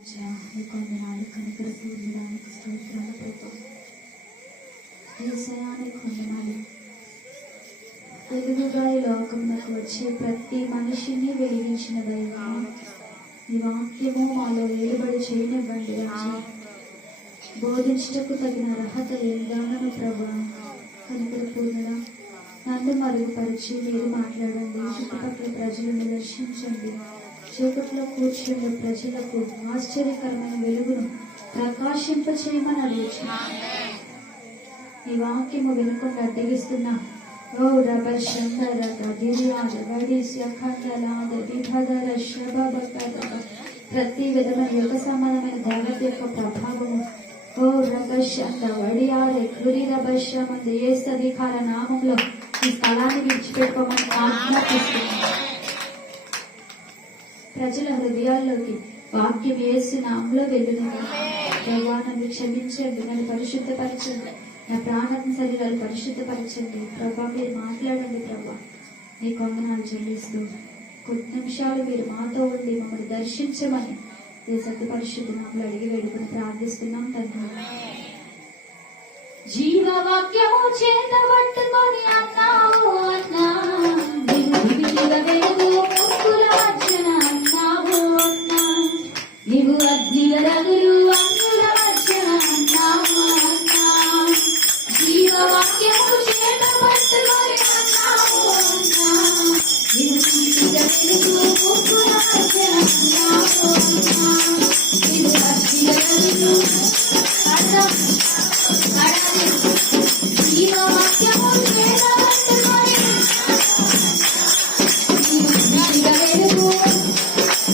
కొందనాలు కనికర పూర్ణడానికి స్తోత్రాలు ప్రభు. యేసయ్యాని కొందనాలు. వెలుగుగా ఈ లోకంలోకి వచ్చే ప్రతి మనిషిని వెలిగించిన దైవం ఈ వాక్యము మాలో వేలుబడి చేయనివ్వండి రాజా. బోధించటకు తగిన అర్హత లేదానను ప్రభు. కనికర పూర్ణుడా, నన్ను మరుగుపరిచి మీరు మాట్లాడండి. చుట్టుపక్కల ప్రజలను దర్శించండి. చీకట్లో కూర్చున్న ప్రజలకు ఆశ్చర్యకరమైన వెలుగును ప్రకాశింపచేయమని అడుగుచు. ఈ వాక్యము వినుకుండా అడ్డగిస్తున్నా ఓ రబర్ శంకరత దివ్యాద గడిస్య ఖండలాద విభదర శబబకద ప్రతి విధమైన యుగ సమానమైన దైవత యొక్క ప్రభావము ఓ రబశంద వడియారే క్రురి రబశమంద యేసధికార నామంలో ఈ స్థలాన్ని విడిచిపెట్టుకోమని ఆజ్ఞాపిస్తున్నాను. ప్రజల హృదయాల్లోకి వాక్యం యేసు నామంలో వెళ్ళును. దేవా, నన్ను క్షమించండి, నన్ను పరిశుద్ధపరచండి, నా ప్రాణాత్మ శరీరాలు పరిశుద్ధపరచండి. ప్రభా, మీరు మాట్లాడండి. ప్రభా, నీ వందనాలు చెల్లిస్తూ కొద్ది నిమిషాలు మీరు మాతో ఉండి మమ్మల్ని దర్శించమని ఈ సత్య పరిశుద్ధ నామంలో అడిగి వేడుకొని ప్రార్థిస్తున్నాం తండ్రి. జీవవాక్యము చేత పట్టుకొని అన్నావు అన్నా నీవు అగ్నిల రగులు అన్నుల మధ్యన అన్నావు అన్నా. జీవవాక్యము చేత పట్టుకొని అన్నావు అన్నా నీవు వెలుగు ముక్కుల మధ్యన అన్నావు అన్నా. నీవు అగ్నిల రగులు జీవవాక్యము చేత పట్టుకొని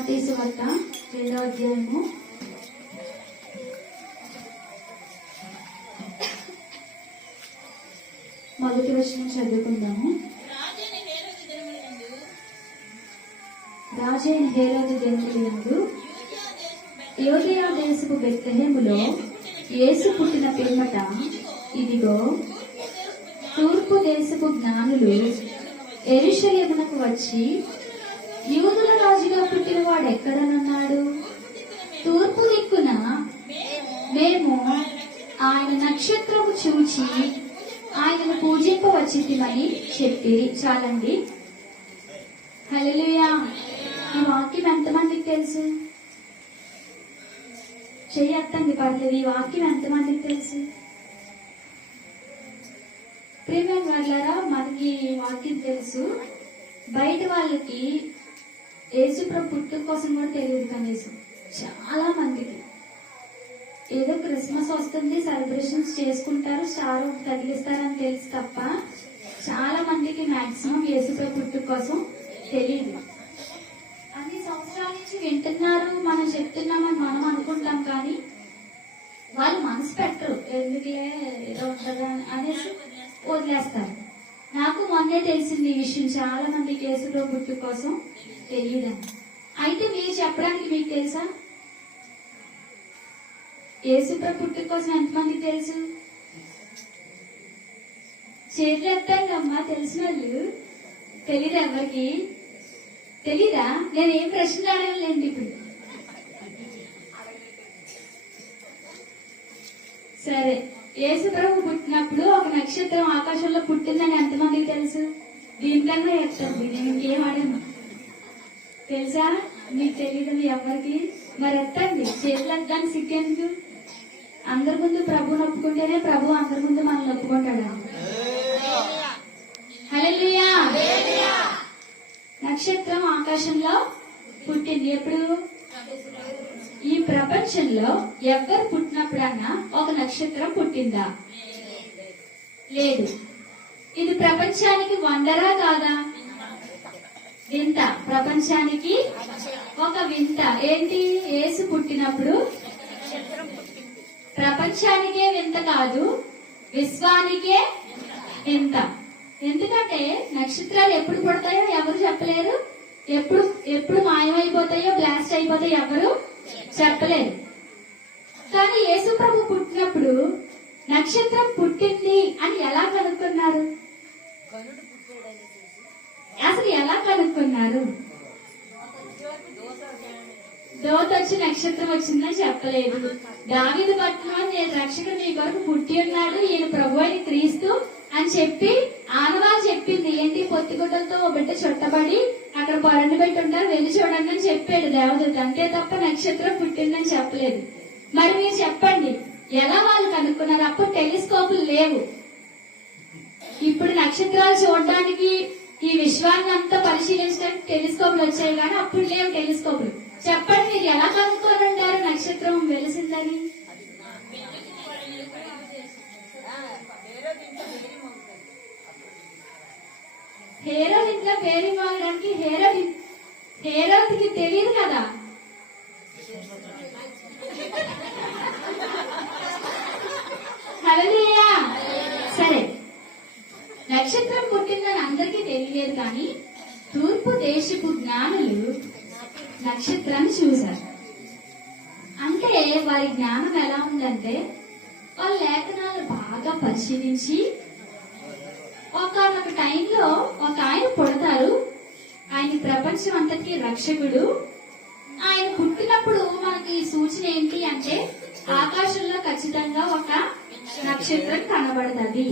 మత్తయి 2వ అధ్యాయము 1వ వచనం చదువుకుందాము. రాజైన హేరోదు దినములందు యూదయ దేశపు బెత్లెహేములో యేసు పుట్టిన పిమ్మట ఇదిగో తూర్పు దేశపు జ్ఞానులు యెరూషలేమునకు వచ్చి, యూదుల రాజుగా పుట్టిన వాడు ఎక్కడనన్నాడు? తూర్పు దిక్కున మేము ఆయన నక్షత్రము చూచి ఆయనను పూజింపవచ్చితిమని చెప్పిరి. చాలండి. హల్లెలూయా. ఈ వాక్యం ఎంతమందికి తెలుసు? చెయ్యత్తండి, పర్లేదు. ఈ వాక్యం ఎంతమందికి తెలుసు? ప్రియమైన వాళ్ళారా, మనకి ఈ వాక్యం తెలుసు. బయట వాళ్ళకి యేసుప్రభు పుట్టుక కోసం కూడా తెలియదు. కనీసం చాలా మందికి ఏదో క్రిస్మస్ వస్తుంది, సెలబ్రేషన్స్ చేసుకుంటారు, స్టార్ తగిలిస్తారని తెలుసు తప్ప చాలా మందికి మాక్సిమం యేసుప్రభు పుట్టుక కోసం తెలియదు. అన్ని సంవత్సరాల నుంచి వింటున్నారు, మనం చెప్తున్నామని మనం అనుకుంటాం, కానీ వాళ్ళు మనసు పెట్టరు. ఎందుకులే ఏదో ఉంటుందా అనేసి వదిలేస్తారు. నాకు మొన్నే తెలిసింది ఈ విషయం. చాలా మందికి యేసుప్రభు పుట్టుక కోసం తెలియదని. అయితే మీరు చెప్పడానికి మీకు తెలుసా? యేసుప్రభు పుట్టుక కోసం ఎంతమందికి తెలుసు? చేతులు ఎత్తండి అమ్మా. తెలిసిన వాళ్ళు. తెలీదా? ఎవరికి తెలీదా? నేను ఏం ప్రశ్న అడగలేండి ఇప్పుడు. సరే, యేసుప్రభు పుట్టినప్పుడు ఒక నక్షత్రం ఆకాశంలో పుట్టిందని ఎంతమందికి తెలుసు? దీనికన్నా ఎత్తండి. నేను ఇంకేం అడగను. తెలుసా? మీకు తెలియదు ఎవరికి? మరి ఎత్తండి. చేతులు ఎత్తానికి సిగ్గెందుకు? అందరి ముందు ప్రభుని ఒప్పుకుంటేనే ప్రభు అందరి ముందు మనల్ని ఒప్పుకుంటాడు. హల్లెలూయా. నక్షత్రం ఆకాశంలో పుట్టింది ఎప్పుడు? ఈ ప్రపంచంలో ఎవరు పుట్టినప్పుడన్నా ఒక నక్షత్రం పుట్టిందా? లేదు. ఇది ప్రపంచానికి వండరా కాదా? వింత. ప్రపంచానికి ఒక వింత. ఏంటి? యేసు పుట్టినప్పుడు ప్రపంచానికే వింత కాదు, విశ్వానికే ఇంత. ఎందుకంటే నక్షత్రాలు ఎప్పుడు పుడతాయో ఎవరు చెప్పలేరు, ఎప్పుడు ఎప్పుడు మాయమైపోతాయో బ్లాస్ట్ అయిపోతాయో ఎవరు చెప్పలేరు. కానీ యేసు ప్రభు పుట్టినప్పుడు నక్షత్రం పుట్టింది అని ఎలా కనుక్కున్నారు? అసలు ఎలా కనుక్కున్నారు? దోత వచ్చి నక్షత్రం వచ్చిందని చెప్పలేదు. దావీదు పట్టణంలో నేను రక్షకుడు మీ కొరకు పుట్టి ఉన్నాడు, ఈయన ప్రభు అని క్రీస్తు అని చెప్పి ఆనవాళ్ళు చెప్పింది. ఏంటి, పొత్తిగుడ్డలతో ఓ బిడ్డ చుట్టబడి అక్కడ పరండి పెట్టి ఉంటారు, వెళ్ళి చూడండి అని చెప్పాడు దేవదూత. అంతే తప్ప నక్షత్రం పుట్టిందని చెప్పలేదు. మరి మీరు చెప్పండి, ఎలా వాళ్ళు కనుక్కున్నారు? అప్పుడు టెలిస్కోపులు లేవు. ఇప్పుడు నక్షత్రాలు చూడడానికి ఈ విశ్వాన్ని అంతా పరిశీలించడానికి టెలిస్కోపులు వచ్చాయి, కానీ అప్పుడు లేవు టెలిస్కోపులు. చెప్పండి, మీరు ఎలా కనుక్కోనంటారు నక్షత్రం వెలిసిందని? హేరోద్ ఇంట్లో పేరు మారడానికి హేరోద్కి తెలియదు కదా. హల్లెలూయా. సరే, నక్షత్రం పుట్టిందని అందరికీ తెలియలేదు, కానీ తూర్పు దేశపు జ్ఞానులు నక్షత్రాన్ని చూశారు. అంటే వారి జ్ఞానం ఎలా ఉందంటే, వాళ్ళ లేఖనాలు బాగా పరిశీలించి ఒకనొక టైంలో ఒక ఆయన పుడతారు, ఆయన ప్రపంచం అంతటికి రక్షకుడు. ఆయన పుట్టినప్పుడు మనకి సూచన ఏంటి అంటే, ఆకాశంలో ఖచ్చితంగా ఒక నక్షత్రం కనబడుతుంది.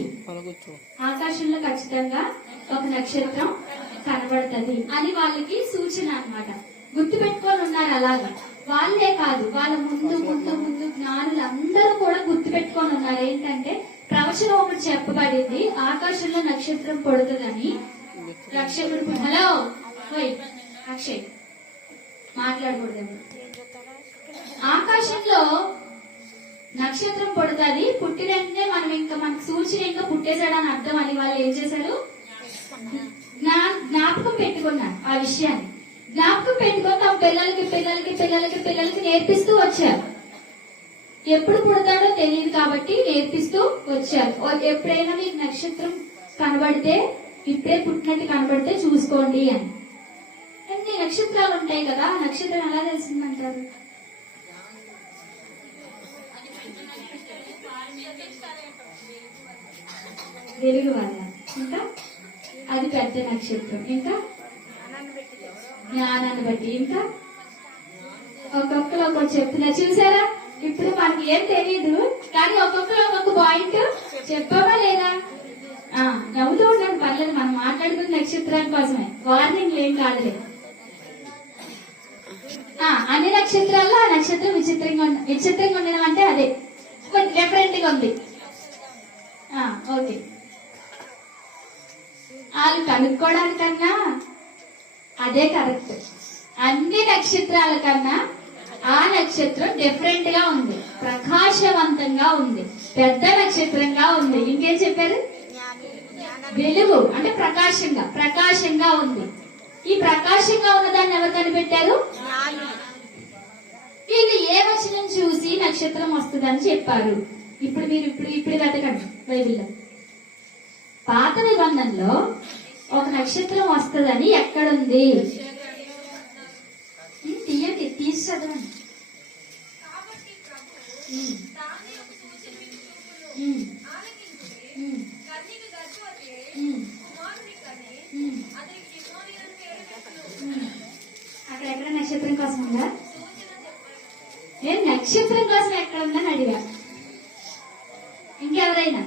ఆకాశంలో ఖచ్చితంగా ఒక నక్షత్రం కనబడుతుంది అని వాళ్ళకి సూచన అన్నమాట. గుర్తు పెట్టుకొని ఉన్నారు. అలాగా వాళ్ళే కాదు, వాళ్ళ ముందు ముందు ముందు జ్ఞానులు అందరూ కూడా గుర్తు పెట్టుకొని ఉన్నారు. ఏంటంటే, ప్రవచనం ఒకటి చెప్పబడింది, ఆకాశంలో నక్షత్రం పడుతుందని. రక్షకుడు హలో అక్షయ్ మాట్లాడకూడదు. ఆకాశంలో నక్షత్రం పడుతుంది, పుట్టిన వెంటనే మనం ఇంకా మనకు సూచన ఇంకా పుట్టేశాడని అర్థం అని వాళ్ళు ఏం చేశారు, జ్ఞాపకం పెట్టుకున్నారు. ఆ విషయాన్ని జ్ఞాపకం పెట్టుకొని తమ పిల్లలకి పిల్లలకి పిల్లలకి పిల్లలకి నేర్పిస్తూ వచ్చారు. ఎప్పుడు పుడతాడో తెలియదు కాబట్టి నేర్పిస్తూ వచ్చారు. ఎప్పుడైనా మీకు నక్షత్రం కనబడితే, ఇప్పుడే పుట్టినట్టు కనబడితే చూసుకోండి అని. అన్ని నక్షత్రాలు ఉంటాయి కదా, నక్షత్రం ఎలా తెలిసిందంటారు? వెలుగు వల్ల. ఇంకా అది పెద్ద నక్షత్రం. ఇంకా జ్ఞానాన్ని బట్టి. ఇంకా ఒక్కొక్కరు ఒక్కొక్క చెప్తున్నా, చూసారా? ఇప్పుడు మనకి ఏం తెలియదు, కానీ ఒక్కొక్కరు ఒక్కొక్క పాయింట్ చెప్పామా లేదా? నవ్వుతూ ఉండండి, పర్లేదు. మనం మాట్లాడుకున్న నక్షత్రాల కోసమే, వార్నింగ్ ఏం కాదులేదు. అన్ని నక్షత్రాల్లో ఆ నక్షత్రం విచిత్రంగా ఉండడం అంటే అదే, కొంచెం డిఫరెంట్ గా ఉంది. ఓకే, వాళ్ళు కనుక్కోవడానికన్నా అదే కరెక్ట్. అన్ని నక్షత్రాల కన్నా ఆ నక్షత్రం డిఫరెంట్ గా ఉంది, ప్రకాశవంతంగా ఉంది, పెద్ద నక్షత్రంగా ఉంది. ఇంకేం చెప్పారు? వెలుగు అంటే ప్రకాశంగా ఉంది. ఈ ప్రకాశంగా ఉన్నదాన్ని ఎవరు కనిపెట్టారు? వీళ్ళు ఏ వచనం చూసి నక్షత్రం వస్తుందని చెప్పారు? ఇప్పుడు మీరు ఇప్పుడు వెతకండి బైబిల్లో. పాత నిబంధనలో ఒక నక్షత్రం వస్తుందని ఎక్కడుంది? తీయండి, తీసి చదవండి. అక్కడ ఎక్కడ నక్షత్రం కోసం ఉందా? నేను నక్షత్రం కోసం ఎక్కడ ఉందని అడిగా. ఇంకెవరైనా?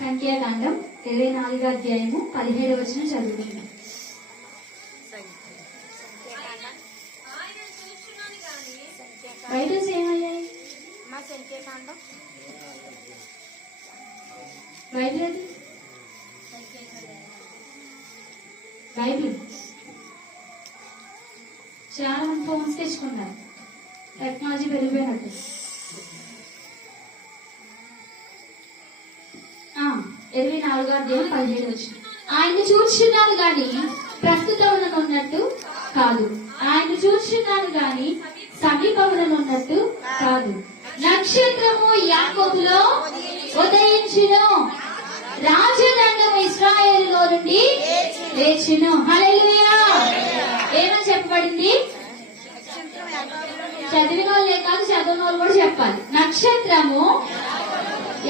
సంఖ్యాకాండం 24వ అధ్యాయము 17వ వచనం చదువుకుందాం. బైబిల్స్ ఏమయ్యాయి? బైబిల్ అది బైబిల్ చాలా మంది ఫోన్స్ తెచ్చుకున్నారు, టెక్నాలజీ పెరిగిపోయినట్టు. 24వ అధ్యాయం 17వ వచనం. ఆయన చూస్తున్నాను గాని ప్రస్తుతం ఉన్నట్టు కాదు, ఆయన చూస్తున్నాను గాని సమీపంలో ఉన్నట్టు కాదు. నక్షత్రము యాకోబులో ఉదయించును, రాజదండము ఇశ్రాయేలులో నుండి లేచును. హల్లెలూయా. ఏమని చెప్పబడింది? చదివిన వాళ్ళే కాదు, చదివిన వాళ్ళు కూడా చెప్పాలి. నక్షత్రము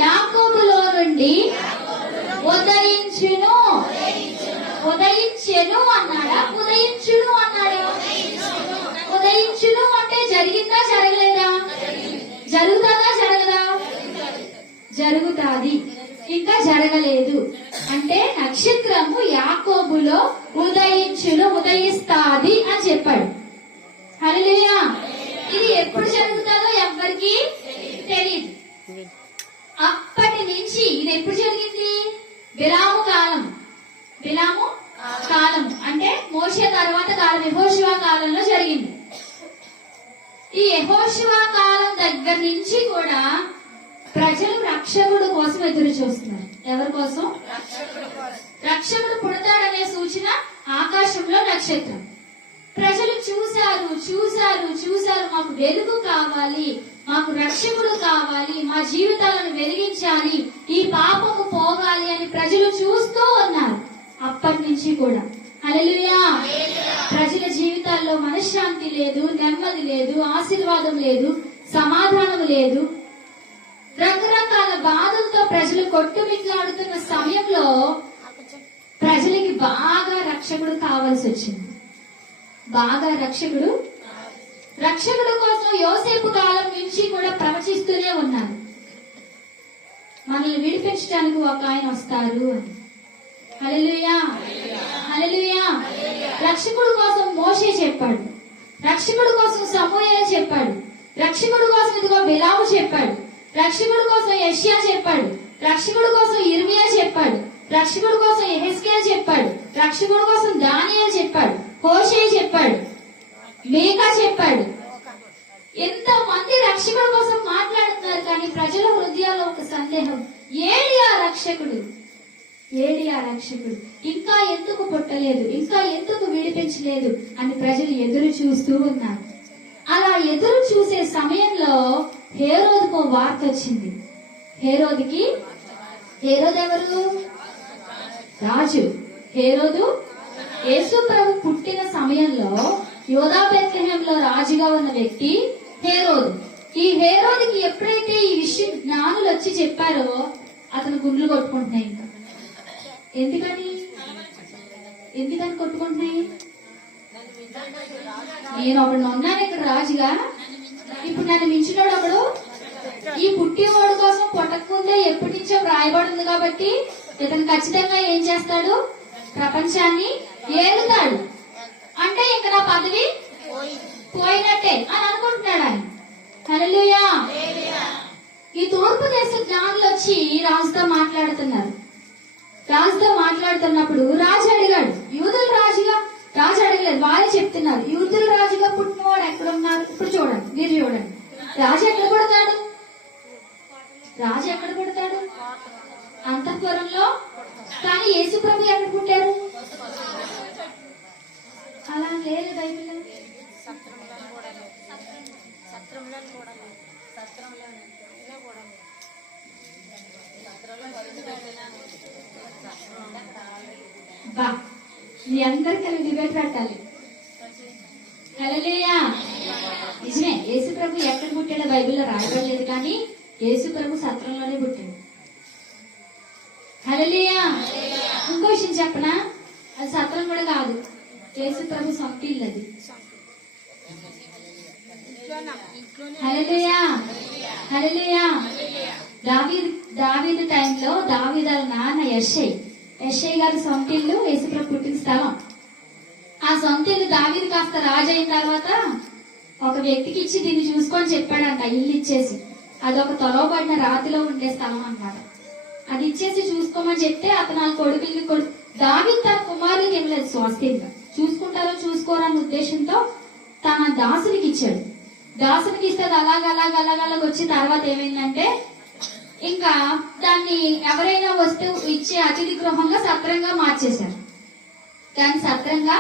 యాకోబులో నుండి ఉదయించును. ఉదయించెను అన్నాడా? ఉదయించును అన్నాడా? ఉదయించును అంటే జరిగిందా జరగలేదా? జరుగుతాదా జరగదా? జరుగుతాది, ఇంకా జరగలేదు. అంటే నక్షత్రము యాకోబులో ఉదయించును, ఉదయిస్తాది అని చెప్పాడు. హల్లెలూయా. ఇది ఎప్పుడు జరుగుతుందో ఎవ్వరికి తెలియదు. అప్పటి నుంచి ఇది ఎప్పుడు జరిగింది? బిలాము కాలం. బిలాము కాలం అంటే మోషే తర్వాత కాలం, యెహోషువ కాలంలో జరిగింది. ఈ యెహోషువ కాలం దగ్గర నుంచి కూడా ప్రజలు రక్షకుడు కోసం ఎదురు చూస్తున్నారు. ఎవరి కోసం? రక్షకుడు పుడతాడనే సూచన ఆకాశంలో నక్షత్రం. ప్రజలు చూశారు చూశారు చూశారు, మాకు వెలుగు కావాలి, మాకు రక్షకుడు కావాలి, మా జీవితాలను వెలిగించాలి, ఈ పాపము పోవాలి అని ప్రజలు చూస్తూ ఉన్నారు అప్పటి నుంచి కూడా. హల్లెలూయా. ప్రజల జీవితాల్లో మనశ్శాంతి లేదు, నెమ్మది లేదు, ఆశీర్వాదం లేదు, సమాధానం లేదు. రకరకాల బాధలతో ప్రజలు కొట్టుమిట్లాడుతున్న సమయంలో ప్రజలకి బాగా రక్షకుడు కావాల్సి వచ్చింది. బాగా రక్షకుడు కోసం యోసేపు కాలం నుంచి కూడా ప్రవచిస్తూనే ఉన్నారు. మనల్ని విడిపించడానికి ఒక ఆయన వస్తారు అని. హల్లెలూయా. హల్లెలూయా. రక్షకుడు కోసం మోషే చెప్పాడు, రక్షకుడు కోసం సమూయేలు చెప్పాడు, రక్షకుడు కోసం ఇదిగో బిలాము చెప్పాడు, రక్షకుడు కోసం యెషయా చెప్పాడు, రక్షకుడు కోసం ఇర్మియా చెప్పాడు, రక్షకుడు కోసం యెహెజ్కేలు చెప్పాడు, రక్షకుడు కోసం దానియేలు చెప్పాడు, హోషే చెప్పాడు, మీకా చెప్పాడు. ఎంతో మంది రక్షకుడు కోసం మాట్లాడుతున్నారు, కానీ ప్రజల హృదయాల్లో ఒక సందేహం, ఏడి ఆ రక్షకుడు, ఏడి ఆ రక్షకుడు, ఇంకా ఎందుకు పుట్టలేదు, ఇంకా ఎందుకు విడిపించలేదు అని ప్రజలు ఎదురు చూస్తూ ఉన్నారు. అలా ఎదురు చూసే సమయంలో హేరోదుకు వార్త వచ్చింది. హేరోదు ఎవరు? రాజు. హేరోదు యేసు ప్రభు పుట్టిన సమయంలో యోధా బెత్లెహేంలో రాజుగా ఉన్న వ్యక్తి హేరోదు. ఈ హేరోదుకి ఎప్పుడైతే ఈ విషయం జ్ఞానులు వచ్చి చెప్పారో అతను గుండ్లు కొట్టుకుంటున్నాయి. ఇంకా ఎందుకని కొట్టుకుంటున్నాయి? నేను ఒకడు ఉన్నాను ఇక్కడ రాజుగా, ఇప్పుడు నన్ను మించినోడు ఒకడు. ఈ పుట్టినోడు కోసం పుట్టకముందే ఎప్పటి నుంచో రాయబడింది కాబట్టి ఇతను ఖచ్చితంగా ఏం చేస్తాడు? ప్రపంచాన్ని ఏలుతాడు. అంటే ఇంక నా పదవి పోయినట్టే అని అనుకుంటున్నాడు ఆయన. హల్లెలూయా. ఈ తూర్పు దేశ జ్ఞానులు వచ్చి రాజుతో మాట్లాడుతున్నారు. రాజుతో మాట్లాడుతున్నప్పుడు రాజు అడిగాడు, యూదుల రాజుగా, రాజు అడగలేదు, వారే చెప్తున్నారు, యూదుల రాజుగా పుట్టినవాడు ఎక్కడున్నారు? ఇప్పుడు చూడండి, మీరు చూడండి, రాజు ఎక్కడ పుడతాడు? రాజు ఎక్కడ పుడతాడు? అంతఃపురంలో. కానీ యేసు ప్రభు ఎక్కడ పుట్టారు? అలా లేదు బైబిల్లో. బా, మీ అందరు కలిసి డిబేట్ పెట్టాలి. హల్లెలూయా. నిజమే, యేసు ప్రభు ఎక్కడ పుట్టాడో బైబిల్లో రాయబడలేదు, కానీ యేసు ప్రభు సత్రంలోనే పుట్టాడు. హల్లెలూయా. ఇంకో విషయం చెప్పనా, అది సత్రం కూడా కాదు, యేసు ప్రభు సొంత ఇల్లు అది. హల్లెలూయా. హల్లెలూయా. దావీదు టైంలో దావీదు నాన్న యెషై గారి సొంత ఇల్లు యేసు ప్రభు పుట్టిన స్థలం. ఆ సొంత ఇల్లు దావీదు కాస్త రాజు అయిన తర్వాత ఒక వ్యక్తికి ఇచ్చి దీన్ని చూసుకొని చెప్పాడంట. ఇల్లు ఇచ్చేసి, అదొక తొలవబడిన రాతిలో ఉండే స్థలం అన్నమాట. అది ఇచ్చేసి చూసుకోమని చెప్తే అతను ఆ కొడుకులకి దావీదు తన కుమారులకి ఇవ్వలేదు, స్వాస్థ్యంగా చూసుకుంటారో చూసుకోరన్న ఉద్దేశంతో తన దాసునికి ఇచ్చాడు. దాసునికి ఇస్తే అలాగ వచ్చిన తర్వాత ఏమైందంటే ఇంకా దాన్ని ఎవరైనా వస్తే ఇచ్చే అతిథి గృహంగా సత్రంగా మార్చేశారు. కానీ సత్రంగా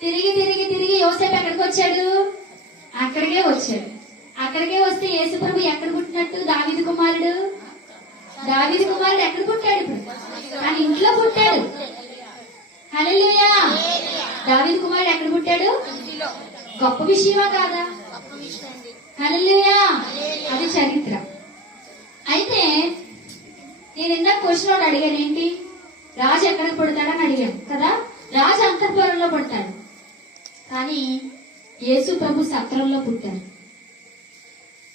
తిరిగి యోసేపు ఎక్కడికి వచ్చాడు? అక్కడికే వచ్చాడు. అక్కడికే వస్తే యేసుప్రభు ఎక్కడ పుట్టినట్టు? దావీదు కుమారుడు ఎక్కడ పుట్టాడు? ఇప్పుడు ఆయన ఇంట్లో పుట్టాడు. హల్లెలూయా. దావీదు కుమారుడు ఎక్కడ పుట్టాడు? గొప్ప విషయమా కాదా? హల్లెలూయా. అది చరిత్ర. అయితే నేను ఇందాక క్వశ్చన్ అడిగాను, ఏంటి? రాజు ఎక్కడ పుడతాడని అడిగాను కదా. రాజు అంతఃపురంలో పుడతాడు, కానీ యేసు ప్రభు సత్రంలో పుట్టారు.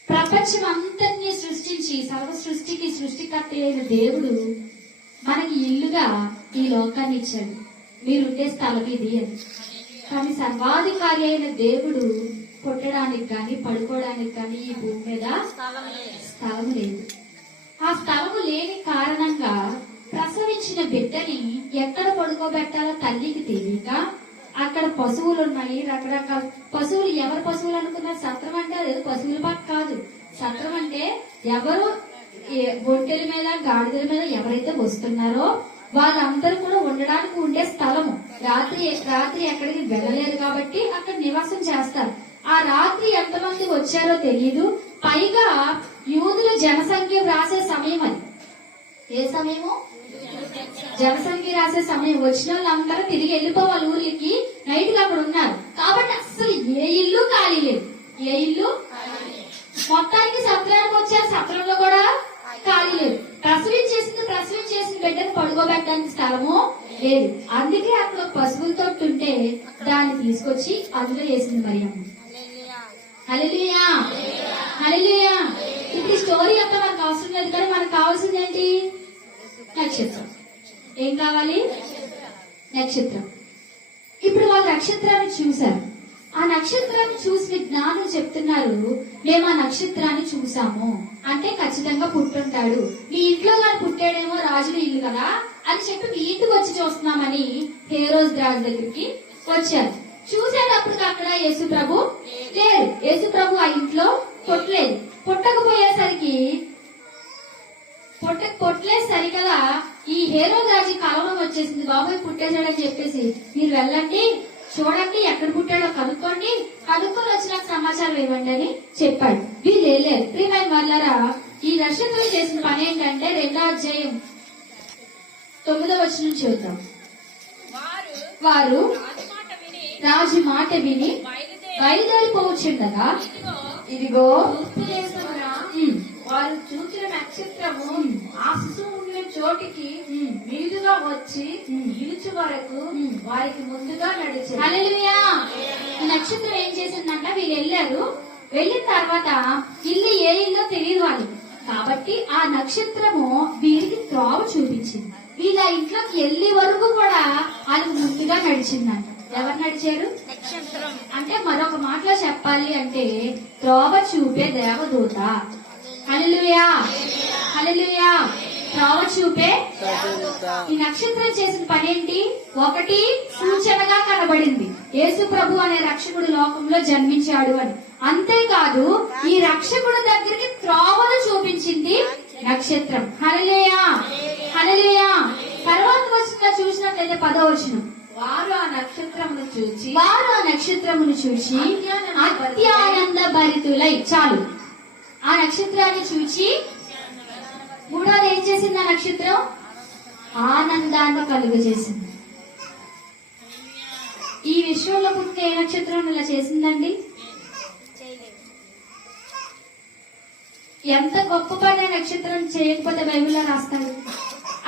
ప్రపంచం అంతటినీ సృష్టించి సర్వ సృష్టికి సృష్టికర్త అయిన దేవుడు మనకి ఇల్లుగా ఈ లోకాన్ని ఇచ్చాడు. మీరుండే స్థలం ఇది అని. కానీ సర్వాధికారి అయిన దేవుడు పుట్టడానికి కానీ పడుకోవడానికి కానీ ఈ భూమి మీద స్థలం లేదు. ఆ స్థలము లేని కారణంగా ప్రసవించిన బిడ్డని ఎక్కడ పడుకోబెట్టాలో తల్లికి తెలియక అక్కడ పశువులు ఉన్నాయి, రకరకాల పశువులు. ఎవరు పశువులు అనుకున్నారు? సత్రం అంటే అదేదో పశువుల పాక కాదు. సత్రం అంటే ఎవరు ఒంటెల మీద గాడిదల మీద ఎవరైతే వస్తున్నారో వాళ్ళందరూ కూడా ఉండడానికి ఉండే స్థలము. రాత్రి ఎక్కడికి వెళ్ళలేరు కాబట్టి అక్కడ నివాసం చేస్తారు. ఆ రాత్రి ఎంతమంది వచ్చారో తెలియదు. పైగా యూదుల జనసంఖ్య రాసే సమయం అది. ఏ సమయము? జనసంఖ్య రాసే సమయం. వచ్చిన వాళ్ళందరూ తిరిగి వెళ్ళిపోవాలి ఊర్లకి. నైట్ గా అక్కడ ఉన్నారు కాబట్టి అసలు ఏ ఇల్లు ఖాళీ లేదు. ఏ ఇల్లు మొత్తానికి సత్రానికి వచ్చారు. సత్రంలో కూడా ఖాళీ లేదు. ప్రసవించేసిన బిడ్డను పడుకోబెట్టడానికి స్థలము లేదు. అందుకే అక్కడ పశువుల తోటి ఉంటే దాన్ని తీసుకొచ్చి అందులో వేసింది మరియమ్మ. హల్లెలూయా. హల్లెలూయా. ఇప్పుడు ఈ స్టోరీ అంతా మనకు అవసరం లేదు, కానీ మనకు కావాల్సింది ఏంటి? నక్షత్రం. ఏం కావాలి? నక్షత్రం. ఇప్పుడు వాళ్ళు నక్షత్రాన్ని చూశారు. ఆ నక్షత్రాన్ని చూసిన జ్ఞానులు చెప్తున్నారు, మేము ఆ నక్షత్రాన్ని చూసాము అంటే ఖచ్చితంగా పుట్టుంటాడు. మీ ఇంట్లో కానీ పుట్టాడేమో, రాజుల ఇల్లు కదా అని చెప్పి మీ ఇంటికి వచ్చి చూస్తున్నామని హేరోజ్ రాజు దగ్గరికి వచ్చారు. చూసేటప్పుడు అక్కడ యేసు ప్రభు లేరు. యేసు ప్రభు ఆ ఇంట్లో పుట్టలేదు. పుట్టలేసరి కదా ఈ హేరోద్ రాజు కలవరం వచ్చేసింది. బాబోయ్ పుట్టేశాడని చెప్పేసి, మీరు వెళ్ళండి, చూడండి, ఎక్కడ పుట్టాడో కనుక్కొని వచ్చి నాకు సమాచారం ఇవ్వండి అని చెప్పాడు. వీళ్ళు వెళ్ళారు. ప్రియమైన వాళ్ళారా, ఈ నక్షత్రం చేసిన పని ఏంటంటే 2వ అధ్యాయం 9వ వచనం చూద్దాం. వారు రాజు మాట విని బయలుదేరిపోవచ్చుండగా ఇదిగో వారు చూసిన నక్షత్రము ఆ శిశువు ఉండే చోటికి మీదుగా వచ్చి నిలుచు వరకు వారికి ముందుగా నడిచారు. హల్లెలూయా. ఈ నక్షత్రం ఏం చేసిందంట? వీళ్ళు వెళ్ళారు. వెళ్ళిన తర్వాత ఇల్లు ఏ ఇల్లు తెలియదు వాళ్ళకి. కాబట్టి ఆ నక్షత్రము వీరికి త్రోవ చూపించింది. వీళ్ళ ఇంట్లోకి వెళ్ళే వరకు కూడా వాళ్ళకి ముందుగా నడిచిందంట. ఎవరు నడిచారు? నక్షత్రం. అంటే మరొక మాటలో చెప్పాలి అంటే త్రోవ చూపే దేవదూత. హల్లెలూయా. హల్లెలూయా. త్రోవ చూపే. ఈ నక్షత్రం చేసిన పనేంటి? ఒకటి, సూచనగా కనబడింది. యేసు ప్రభు అనే రక్షకుడు లోకంలో జన్మించాడు అని. అంతేకాదు ఈ రక్షకుడు దగ్గరికి త్రోవను చూపించింది నక్షత్రం. హల్లెలూయా. హల్లెలూయా. తర్వాత వచ్చిన చూసినట్లయితే 10వ వచనం. వారు ఆ నక్షత్రమును చూచి అత్యానంద భరితులై. చాలు. ఆ నక్షత్రాన్ని చూచి 3వది ఏం చేసింది? ఆ నక్షత్రం ఆనందాన్ని కలుగజేసింది. ఈ విశ్వంలో పుట్టిన ఏ నక్షత్రం ఇలా చేసిందండి? ఎంత గొప్ప పని నక్షత్రం చేయకపోతే బైబిల్లో రాస్తాడు.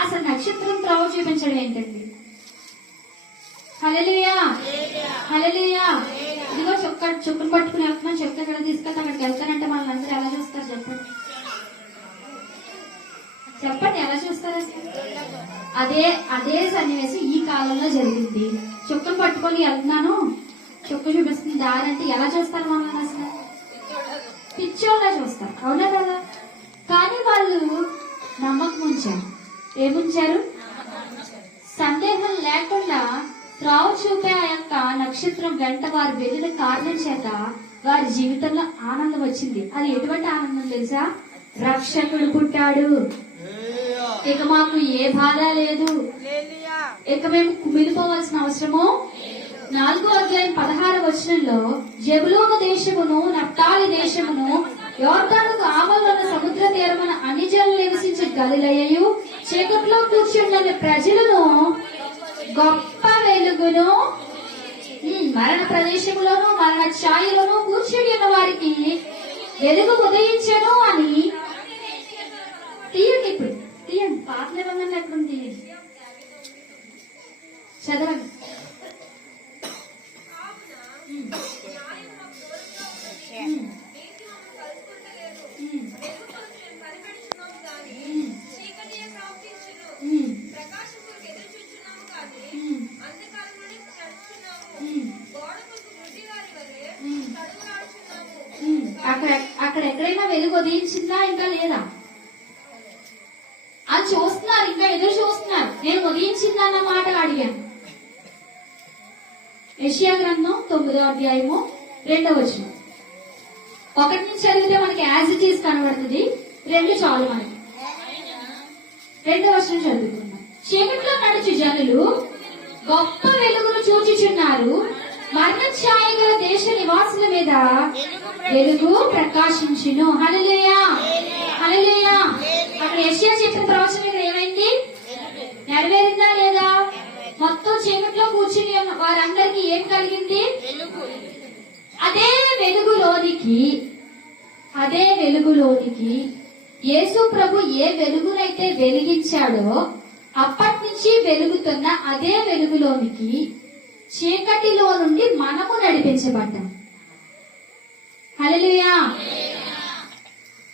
అసలు నక్షత్రం త్రోవ చూపించడం ఏంటండి? హల్లెలూయా. హల్లెలూయా. ఇదిగో చుక్కను పట్టుకుని వెళ్తున్నాం, చుక్క ఎక్కడ తీసుకెళ్తే అక్కడికి వెళ్తానంటే మనల్ని అందరూ ఎలా చూస్తారు చెప్పండి? ఎలా చూస్తారు? అదే సన్నివేశం ఈ కాలంలో జరిగింది. చుక్కను పట్టుకొని వెళ్తున్నాను, చుక్క చూపిస్తుంది దారి అంటే ఎలా చూస్తారు మనల్ని? అసలు పిచ్చోళ్ళ చూస్తారు, అవునా కదా? కానీ వాళ్ళు నమ్మకం ఉంచారు. ఏముంచారు? సందేహం లేకుండా త్రోవ చూపే ఆ యొక్క నక్షత్రం వెంట వారు వెళ్ళిన కారణం చేత వారి జీవితంలో ఆనందం వచ్చింది. అది ఎటువంటి ఆనందం తెలుసా? రక్షకుడు పుట్టాడు, ఇక మాకు ఏ బాధ లేదు, ఇక మేము కుమిలిపోవాల్సిన అవసరము 4:16 జెబులూను దేశమును నఫ్తాలి దేశమును యోర్దానుకు ఆవలున్న సముద్ర తీరమున అన్ని జనులు నివసించే గలిలయయు చీకట్లో కూర్చున్న ప్రజలను గొప్ప వెలుగును మరణ ప్రదేశములోను మరణ ఛాయలోను కూర్చుని ఉన్న వారికి వెలుగు ఉదయించను అని. తీయండి, ఇప్పుడు తీయండి, పాత నిబంధనలు ఎక్కడుంది చదవండి. అక్కడ ఎక్కడైనా వెలుగు ఉదయించిందా ఇంకా లేదా? అది చూస్తున్నారు, ఇంకా ఎదురు చూస్తున్నారు. నేను ఉదయించిందా అన్న మాట అడిగాను. యెషయా గ్రంథం 9:2 1 నుంచి చదివితే మనకి యాజ్ ఇట్ ఈస్ కనబడుతుంది. 2 చాలు మనకి. 2వ చదువుకున్నాం. చీకట్లో నడుచు జనులు గొప్ప వెలుగును చూచుచున్నారు. మరణ ఛాయ గల దేశ నివాసుల మీద వెలుగు ప్రకాశించును. హల్లెలూయా, హల్లెలూయా. అక్కడ యెషయా చెప్పిన ప్రవచనం ఇక్కడ ఏమైంది? నెరవేరిందా లేదా? మొత్తం చీకట్లో కూర్చుని వారందరికీ ఏం కలిగింది? అదే వెలుగులోనికి యేసు ప్రభు ఏ వెలుగునైతే వెలిగించాడో అప్పటి నుంచి వెలుగుతున్న అదే వెలుగులోనికి చీకటిలో నుండి మనము నడిపించబడ్డాం. హల్లెలూయా.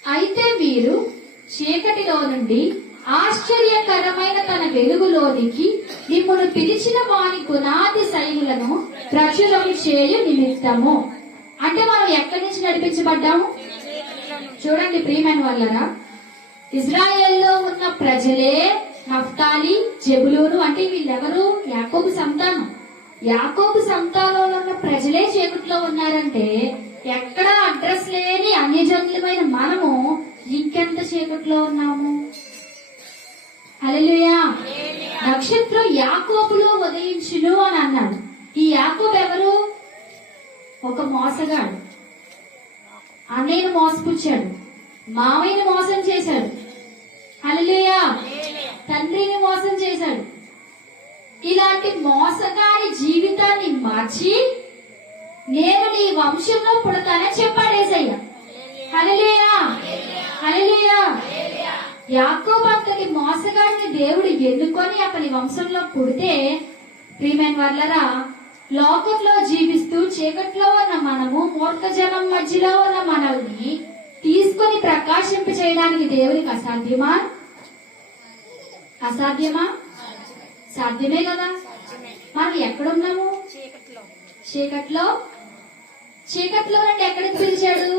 అయితే వీరు చీకటిలో నుండి ఆశ్చర్యకరమైన తన వెలుగులోనికి మిమ్మును పిలిచిన వారి పునాది శైలులను ప్రచురం చేయు నిమిత్తము. అంటే మనం ఎక్కడి నుంచి నడిపించబడ్డాము? చూడండి ప్రియమైన వాళ్ళరా, ఇజ్రాయెల్లో ఉన్న ప్రజలే నఫ్తాలి, జెబులూను అంటే వీళ్ళెవరు? యాకోబు సంతానం. యాకోబు సంతానంలో ఉన్న ప్రజలే చీకట్లో ఉన్నారంటే ఎక్కడ అడ్రస్ లేని అన్యజనులమైన మనము ఇంకెంత చీకట్లో ఉన్నాము? హల్లెలూయా. నక్షత్రం యాకోబులో ఉదయించును అని అన్నాడు. ఈ యాకోబు ఎవరు? ఒక మోసగాడు. అన్నయ్యను మోసపుచ్చాడు, మామయ్యను మోసం చేశాడు. హల్లెలూయా. తండ్రిని మోసం చేశాడు. ఇలాంటి మోసగాడి జీవితాన్ని మార్చి నేను నీ వంశంలో పుడతానని చెప్పాడు యేసయ్య. హల్లెలూయా, హల్లెలూయా. యాకోబు అంతటి మోసగాడిని దేవుడు ఎన్నుకొని అతని వంశంలో పుడితే ప్రియమైన వాళ్ళరా, లోకంలో జీవిస్తూ చీకట్లో ఉన్న మనము మూర్ఖ జనం మధ్యలో ఉన్న మనల్ని తీసుకొని ప్రకాశింప చేయడానికి దేవునికి అసాధ్యమా? అసాధ్యమా? సాధ్యమే కదా. మనం ఎక్కడున్నాము? చీకట్లో. చీకట్లో నుండి ఎక్కడికి పిలిచాడు?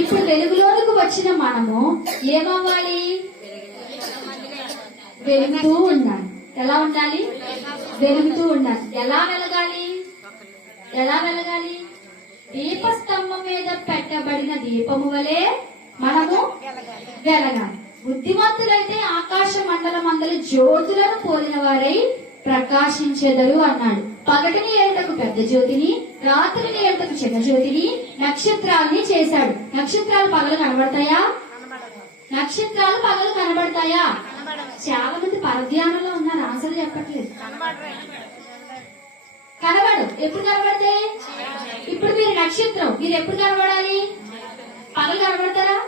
ఇప్పుడు వెలుగులోనికి వచ్చిన మనము ఏమవ్వాలి? వెలుగుతూ ఉండాలి. ఎలా ఉండాలి? వెలుగుతూ ఉండాలి. ఎలా వెలగాలి? ఎలా వెలగాలి? దీపస్తంభం మీద పెట్టబడిన దీపము వలె మనము వెలగాలి. బుద్ధిమంతులైతే ఆకాశ మండలం అందరి జ్యోతులను పోలిన వారై ప్రకాశించెదరు అన్నాడు. పగటిని ఏటకు పెద్ద జ్యోతిని, రాత్రిని ఏటకు చిన్న జ్యోతిని, నక్షత్రాల్ని చేశాడు. నక్షత్రాలు పగలు కనబడతాయా? నక్షత్రాలు పగలు కనబడతాయా? చాలా మంది పరధ్యానంలో ఉన్నారు, ఆన్సర్ చెప్పట్లేదు. కనబడు. ఎప్పుడు కనబడతాయి? ఇప్పుడు మీరు నక్షత్రం, మీరు ఎప్పుడు కనబడాలి? పగలు కనబడతారా?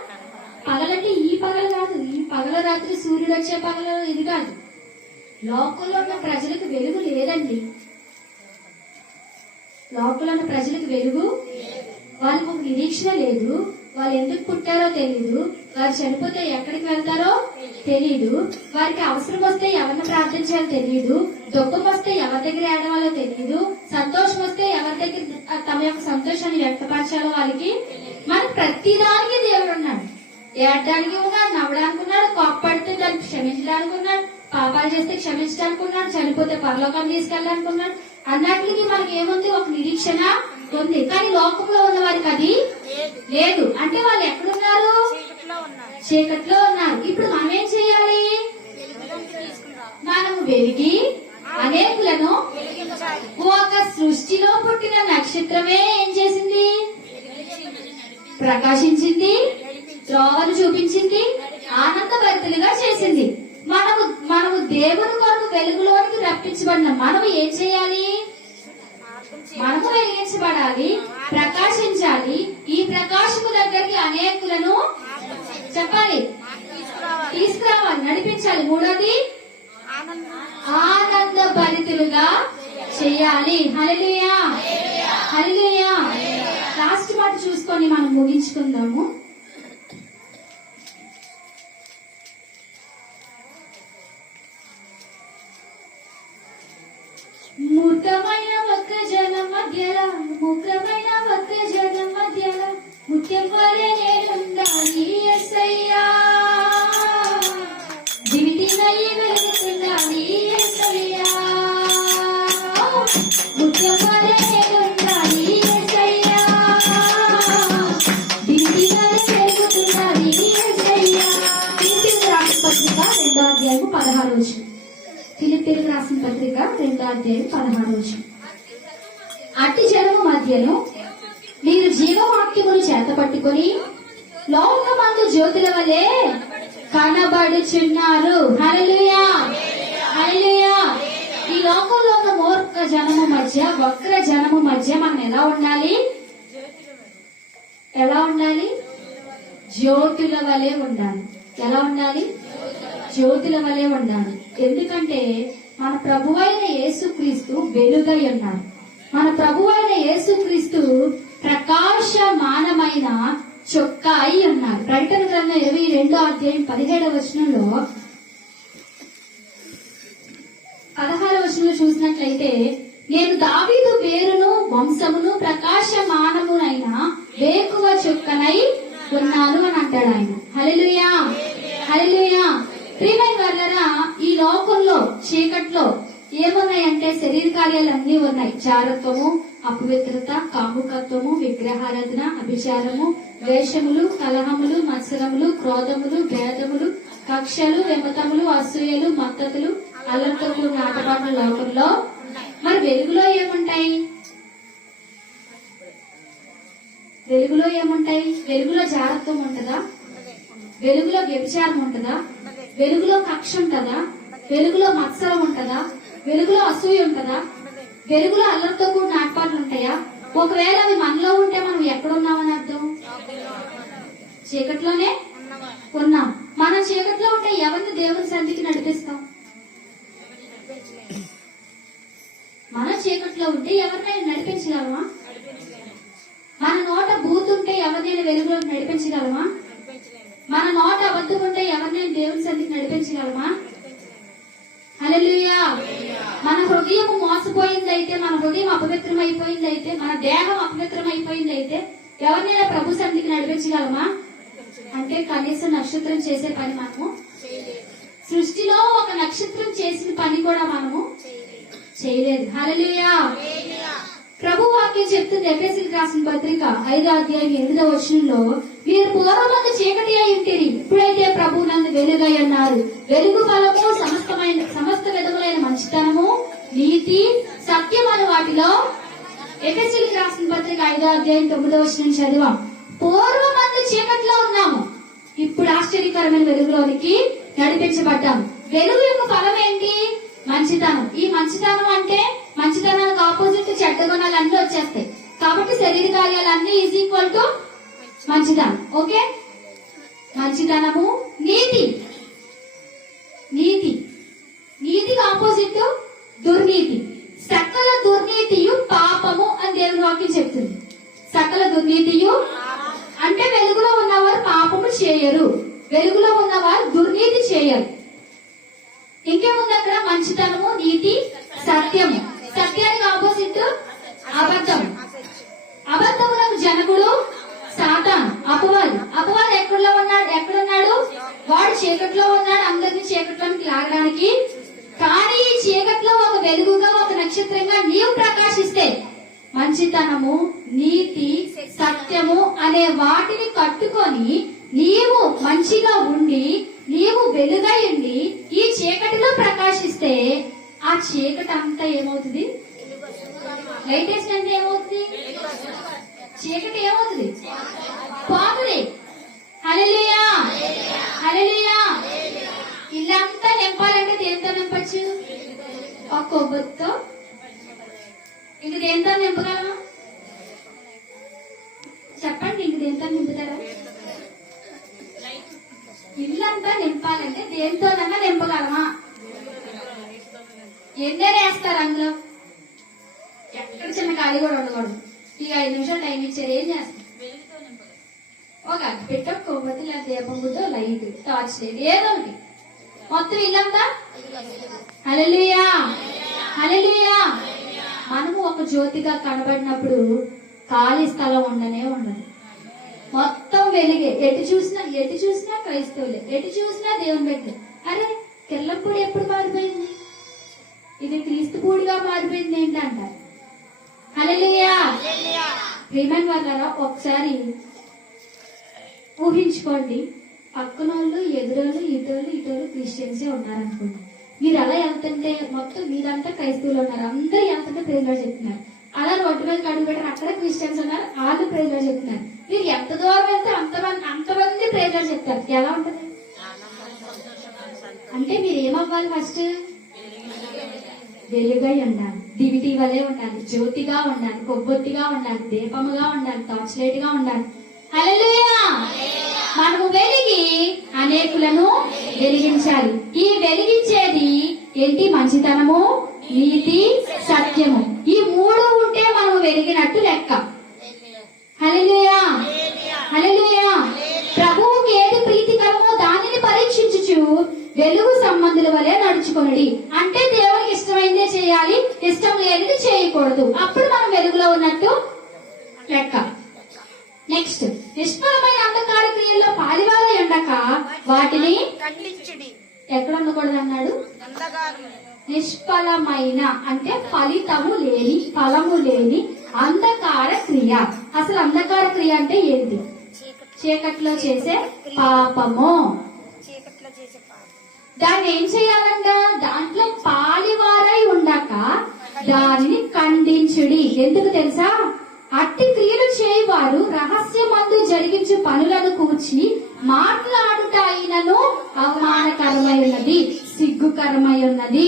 పగలంటే ఈ పగలు కాదు, ఈ పగల రాత్రి సూర్యుడు వచ్చే పగలు ఇది కాదు. లోకంలో ఉన్న ప్రజలకు వెలుగు లేదండి. లోకంలో ఉన్న ప్రజలకు వెలుగు, వాళ్ళకి ఒక నిరీక్షణ లేదు. వాళ్ళు ఎందుకు పుట్టారో తెలీదు, వారు చనిపోతే ఎక్కడికి వెళ్తారో తెలీదు, వారికి అవసరం వస్తే ఎవరిని ప్రార్థించాలో తెలియదు, దుఃఖం వస్తే ఎవరి దగ్గర ఏడవాలో తెలియదు, సంతోషం వస్తే ఎవరి దగ్గర తమ యొక్క సంతోషాన్ని వ్యక్తపరచాలో వాళ్ళకి. మనకు ప్రతిదానికి దేవుడు ఉన్నాడు. ఏడడానికి ఉన్నాడు, నవ్వడానికి ఉన్నాడు, కోప్పడితే దాన్ని క్షమించడానికి ఉన్నాడు, పాపాలు చేస్తే క్షమించడానికి ఉన్నాడు, చనిపోతే పరలోకాన్ని తీసుకెళ్ళడానికి ఉన్నాడు. అన్నట్లకి మనకి ఏముంది? ఒక నిరీక్షణ ఉంది. కానీ లోకంలో ఉన్న వారికి అది లేదు. అంటే వాళ్ళు ఎక్కడున్నారు? చీకట్లో ఉన్నారు. ఇప్పుడు మనం ఏం చేయాలి? మనము వెలిగి అనేకులను ఒక నక్షత్రమే ఏం చేసింది? ప్రకాశించింది, త్రోవను చూపించింది, ఆనందభరితులుగా చేసింది. మనము దేవుని కొరకు వెలుగులోనికి రప్పించబడిన మనము ఏం చేయాలి? మనము వెలిగించబడాలి, ప్రకాశించాలి. ఈ ప్రకాశము దగ్గరికి అనేకులను చెప్పాలి, తీసుకురావాలి, నడిపించాలి. మూడోది ఆనందభరితులుగా చేయాలి. హల్లెలూయా, హల్లెలూయా. లాస్ట్ మాట చూసుకొని మనం ముగించుకుందాము. మూర్ఖమైన వక్ర జనం మధ్యల, మూర్ఖమైన వక్ర జనం మధ్యల ముత్యం వలె నేనుండాలి యేసయ్యా. దివిటినై వెలుగుతుండాలి యేసయ్యా. ముత్యం వలె నేనుండాలి యేసయ్యా. దివిటినై వెలుగుతుండాలి యేసయ్యా. ఫిలిప్పీయులకు రాసిన పత్రిక 2వ అధ్యాయం 16వ వచనం. ఫిలిప్పీయులకు రాసిన పత్రిక 2వ అధ్యాయం 16వ వచనం. అట్టి జనము మధ్యను మీరు జీవవాక్యమును చేతపట్టుకుని లోకమందు జ్యోతుల వలె కనబడుచున్నారు. హల్లెలూయా, హల్లెలూయా. ఈ లోకంలో ఉన్న మూర్ఖ జనము మధ్య, వక్ర జనము మధ్య మనం ఎలా ఉండాలి? ఎలా ఉండాలి? జ్యోతుల వలె ఉండాలి. ఎలా ఉండాలి? జ్యోతుల వలె ఉండాలి. ఎందుకంటే మన ప్రభువైన యేసుక్రీస్తు వెలుగై ఉన్నారు. మన ప్రభువైన యేసుక్రీస్తు ప్రకాశమానమైన చొక్కా అయి ఉన్నారు. ప్రకటన గ్రంథం 22వ అధ్యాయం 17వ వచనంలో 16వ వచనంలో చూసినట్లయితే, నేను దావీదు పేరును వంశమును ప్రకాశమానమునైన వేకువ చొక్కనై ఉన్నాను అని అంటాడు ఆయన. హల్లెలూయా, హల్లెలూయా. ప్రియమైన వారలారా, ఈ లోకంలో చీకట్లో ఏమున్నాయంటే శరీర కార్యాలు అన్ని ఉన్నాయి. జారత్వము, అపవిత్రత, కాముకత్వము, విగ్రహారాధన, అభిచారము, ద్వేషములు, కలహములు, మత్సరములు, క్రోధములు, భేదములు, కక్షలు, విమతములు, అసూయలు, మత్తతులు, అల్లర్తములు నాటపాటల లోకంలో. మరి వెలుగులో ఏముంటాయి? వెలుగులో ఏముంటాయి? వెలుగులో జారత్వం ఉంటదా? వెలుగులో వ్యభిచారం ఉంటదా? వెలుగులో కక్ష ఉంటదా? వెలుగులో మత్సరం ఉంటదా? వెలుగులో అసూయ ఉంటదా? వెలుగులో అల్లరితో కూడిన నాటపాట్లు ఉంటాయా? ఒకవేళ అవి మనలో ఉంటే మనం ఎక్కడున్నామని అర్థం? చీకట్లోనే ఉన్నాం. మనం చీకట్లో ఉంటే ఎవరిని దేవుని సన్నిధికి నడిపిస్తాం? మన చీకట్లో ఉంటే ఎవరినైనా నడిపించగలమా? మన నోట బూతుంటే ఎవరినైనా వెలుగులోకి నడిపించగలమా? మన నోట అబద్ధం ఉంటే ఎవరినైనా దేవుని సన్నిధికి నడిపించగలమా? హల్లెలూయా. మన హృదయం మోసపోయిందైతే, మన హృదయం అపవిత్రమైపోయిందైతే, మన దేహం అపవిత్రమైపోయిందైతే ఎవరినైనా ప్రభు సన్నిధికి నడిపించగలమా? అంటే కనీసం నక్షత్రం చేసే పని మనము సృష్టిలో ఒక నక్షత్రం చేసిన పని కూడా మనము చేయలేదు. హల్లెలూయా. ప్రభు వాక్యం చెప్తుంది ఎఫెసీయులకు రాసిన పత్రిక 5వ అధ్యాయం 8వ వచనంలో, మీరు పూర్వమందు చీకటి అయి ఉంటిరి, ఇప్పుడైతే ప్రభు నందు వెలుగై ఉన్నారు. వెలుగు ఫలము సమస్త విధములైన మంచితనము, నీతి, సత్యం అను వాటిలో. ఎఫెసీయులకు రాసిన పత్రిక 5వ అధ్యాయం 9వ వచనం చదివాం. పూర్వమందు చీకట్లో ఉన్నాము, ఇప్పుడు ఆశ్చర్యకరమైన వెలుగులోనికి నడిపించబడ్డాము. వెలుగు యొక్క ఫలం ఏంటి? మంచితనం. ఈ మంచితనం అంటే మంచితనానికి ఆపోజిట్ చెడ్డ గుణాలు అన్ని వచ్చేస్తాయి. కాబట్టి శరీర కార్యాలన్నీ ఈజ్ ఈక్వల్ టు మంచితనం. ఓకే, మంచితనము, నీతి. నీతి, నీతికి ఆపోజిట్ దుర్నీతి. సకల దుర్నీతియు పాపము అని దేవుని వాక్యం చెప్తుంది. సకల దుర్నీతియు అంటే వెలుగులో ఉన్నవారు పాపము చేయరు, వెలుగులో ఉన్నవారు దుర్నీతి చేయరు. ఇంకేముంది అక్కడ? మంచితనము, నీతి, సత్యము. సత్యానికి ఆపోజిట్ అబద్ధం. అబద్ధములకు జనకుడు సాతాను, అపవాది. అపవాది ఎక్కడున్నాడు? వాడు చీకట్లో ఉన్నాడు, అందరినీ చీకట్లోనికి లాగడానికి. కానీ ఈ చీకట్లో ఒక వెలుగుగా, ఒక నక్షత్రంగా నీవు ప్రకాశిస్తే మంచితనము, నీతి, సత్యము అనే వాటిని కట్టుకొని నీవు మంచిగా ఉండి, నీవు వెలుగై ఉండి ఈ చీకటిలో ప్రకాశిస్తే ఆ చీకటి అంతా ఏమవుతుంది? లైట్ వేసినంటే ఏమవుతుంది? చీకటి ఏమవుతుంది? పోతుంది. హల్లెలూయా, హల్లెలూయా. ఇల్లంతా నింపాలంటే దేంతో నింపచ్చు? ఒక కొవ్వొత్తితో. ఇంక దేంతో నింపగలమా? చెప్పండి, ఇంక దేంతో నింపుతారా? ఇల్లంతా నింపాలంటే దేంతోనన్నా నింపగలమా? ఎన్నేనే వేస్తారు అందులో? ఎక్కడ చిన్న ఖాళీ కూడా ఉండకూడదు. ఈ 5 నిమిషాలు టైం ఇచ్చారు, ఏం చేస్తారు? ఒక అగ్గిపెట్ట, కొవ్వొత్తి, లేదా దీపం గుద్దో, లైట్, టార్చ్ లైట్, ఏదో ఒకటి. మొత్తం ఇల్లంతా హల్లెలూయా, హల్లెలూయా. మనము ఒక జ్యోతిగా కనబడినప్పుడు ఖాళీ స్థలం ఉండనే ఉండదు. మొత్తం వెలిగే. ఎటు చూసినా క్రైస్తవులే, ఎటు చూసినా దేవుని పెట్టే. అరే, కిల్లపూడి ఎప్పుడు మారిపోయింది? ఇది క్రీస్తుపూడిగా మారిపోయింది ఏంటంటారు. హల్లెలూయా. ప్రియమైన వాళ్ళారా, ఒకసారి ఊహించుకోండి, పక్కనోళ్ళు, ఎదురోళ్ళు, ఇటోళ్ళు క్రిస్టియన్సే ఉన్నారనుకోండి. మీరు అలా వెళ్తుంటే మొత్తం మీరంతా క్రైస్తవులు ఉన్నారు, అందరూ వెళ్తుంటే ప్రేమగా చెప్తున్నారు. అలా రోడ్డు మీద అడుగు పెట్టారు, అక్కడ క్రిస్టియన్స్ ఉన్నారు, వాళ్ళు ప్రేమగా చెప్తున్నారు. మీరు ఎంత దూరం వెళ్తే అంతమంది ప్రేమగా చెప్తారు. ఎలా ఉంటది? అంటే మీరు ఏమవ్వాలి? ఫస్ట్ వెలుగై ఉండాలి, దివిటి వలె ఉండాలి, జ్యోతిగా ఉండాలి, కొవ్వొత్తిగా ఉండాలి, దీపముగా ఉండాలి, టార్చ్ లైట్ గా ఉండాలి. హల్లెలూయా. మనము వెలిగి అనేకులను వెలిగించాలి. ఈ వెలిగించేది ఏంటి? మంచితనము, నీతి, సత్యము. ఈ 3 ఉంటే మనము వెలిగినట్టు లెక్క. హల్లెలూయా, హల్లెలూయా. ప్రభువుకి ఏది ప్రీతికరమో దానిని పరీక్షించుచు వెలుగు సంబంధుల వలె నడుచుకొనుడి. అంటే దేవునికి ఇష్టమైందే చేయాలి, ఇష్టం లేనిది చేయకూడదు. అప్పుడు మనం వెలుగులో ఉన్నట్టు లెక్క. నెక్స్ట్, నిష్ఫలమైన అంధకార క్రియల్లో పాలివారై ఉండక వాటిని ఎక్కడ ఉండకూడదు అన్నాడు? నిష్ఫలమైన అంటే ఫలితము లేని, ఫలము లేని అంధకార క్రియ. అసలు అంధకార క్రియ అంటే ఏంటి? చీకట్లో చేసే పాపము. దాన్ని ఏం చేయాలంట? దాంట్లో పాలివారై ఉండక దానిని ఖండించుడి. ఎందుకు తెలుసా? అట్టి క్రియలు చేయవారు రహస్యమందు జరిగించు పనులను కూర్చి మాట్లాడుట అయినను అవమానకరమై ఉన్నది, సిగ్గుకరమై ఉన్నది.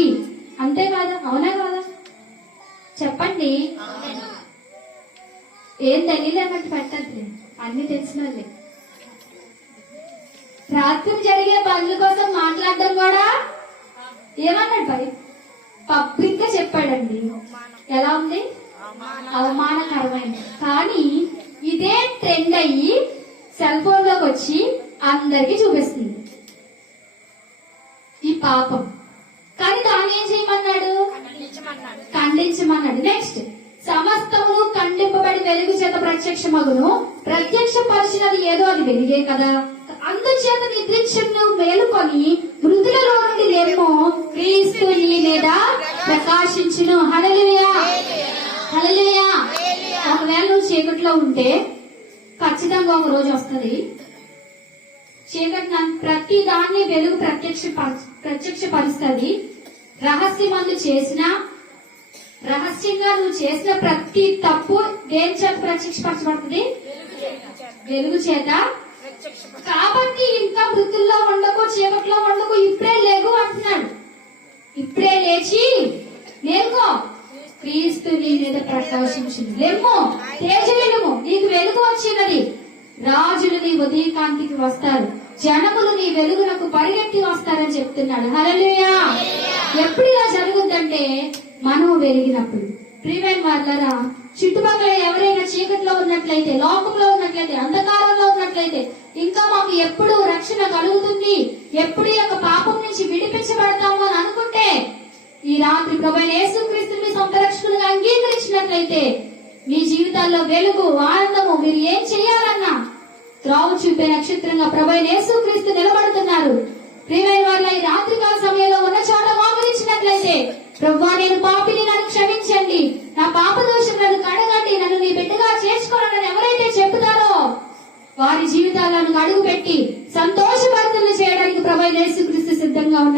అంతేకాదా? అవునా కాదా? చెప్పండి. ఏం తెలియలేనట్టు పెట్టద్దు, అన్ని తెలిసిన వాళ్ళే. రాత్రి జరిగే పనుల కోసం మాట్లాడడం కూడా ఏమన్నాడు? పబ్లిక్ గా చెప్పాడండి. ఎలా ఉంది? అవమానకరమైనది. కానీ ఇదే ట్రెండ్ అయ్యి సెల్ ఫోన్ లోకి వచ్చి అందరికి చూపిస్తుంది ఈ పాపం. కానీ దాన్ని ఏం చేయమన్నాడు? ఖండించమన్నాడు. నెక్స్ట్, సమస్తమును ఖండింపబడి వెలుగు చేత ప్రత్యక్షమగును. ప్రత్యక్షపరిచినది ఏదో అది వెలిగే కదా. అందుచేత నిద్రించను మేలుకొని మృతులలో నుండి లేమో క్రీస్తు నీ మీద ప్రకాశించును. హల్లెలూయా, హల్లెలూయా. ఒకవేళ నువ్వు చీకట్లో ఉంటే ఖచ్చితంగా ఒక రోజు వస్తుంది, చీకటి ప్రతి దాన్ని వెలుగు ప్రత్యక్షపరుస్తుంది. రహస్యంగా నువ్వు చేసిన ప్రతి తప్పు దేని చేత ప్రత్యక్షపరచబడుతుంది? వెలుగు చేత. కాబట్టి ఇంకా మృతుల్లో ఉండకు, చీకట్లో ఉండకు, ఇప్పుడే లేగు అంటున్నాడు. ఇప్పుడే లేచి నేర్కో, క్రీస్తు నీ మీద ప్రకాశించింది. లెమ్ము, తేజరిల్లుము, నీకు వెలుగు వచ్చినది. రాజులు నీ ఉదయకాంతికి వస్తారు, జనములు నీ వెలుగునకు పరిగెత్తి వస్తారని చెప్తున్నాడు. హల్లెలూయా. ఎప్పుడు ఇలా జరుగుతుందంటే మనము వెలిగినప్పుడు. ప్రియమైన వాళ్ళరా, చుట్టుపక్కల ఎవరైనా చీకట్లో ఉన్నట్లయితే, లోకంలో ఉన్నట్లయితే, అంధకారంలో ఉన్నట్లయితే ఇంకా మాకు ఎప్పుడు రక్షణ కలుగుతుంది, ఎప్పుడు ఈ యొక్క పాపం నుంచి విడిపించబడతాము అని అనుకుంటే ఈ రాత్రి ప్రభువైన యేసుక్రీస్తు మీ సొంత రక్షకులుగా అంగీకరించినట్లయితే మీ జీవితాల్లో వెలుగు, ఆనందము. మీరు ఏం చేయాలన్నా త్రోవ చూపే నక్షత్రంగా ప్రభువైన యేసుక్రీస్తు నిలబడుతున్నారు. ప్రియమైన వాళ్ళ ఈ రాత్రికాల సమయంలో ఉన్న చోట మోకరించినట్లయితే, ప్రభువా నేను పాపిని, నన్ను క్షమించండి, నా పాప దోషములను కడగండి, నన్ను నీ బిడ్డగా చేర్చుకోవాలని ఎవరైతే చెబుతారో వారి జీవితాలను అడుగు పెట్టి సంతోషభరితులు చేయడానికి ప్రభువైన యేసుక్రీస్తు సిద్ధంగా ఉన్నారు.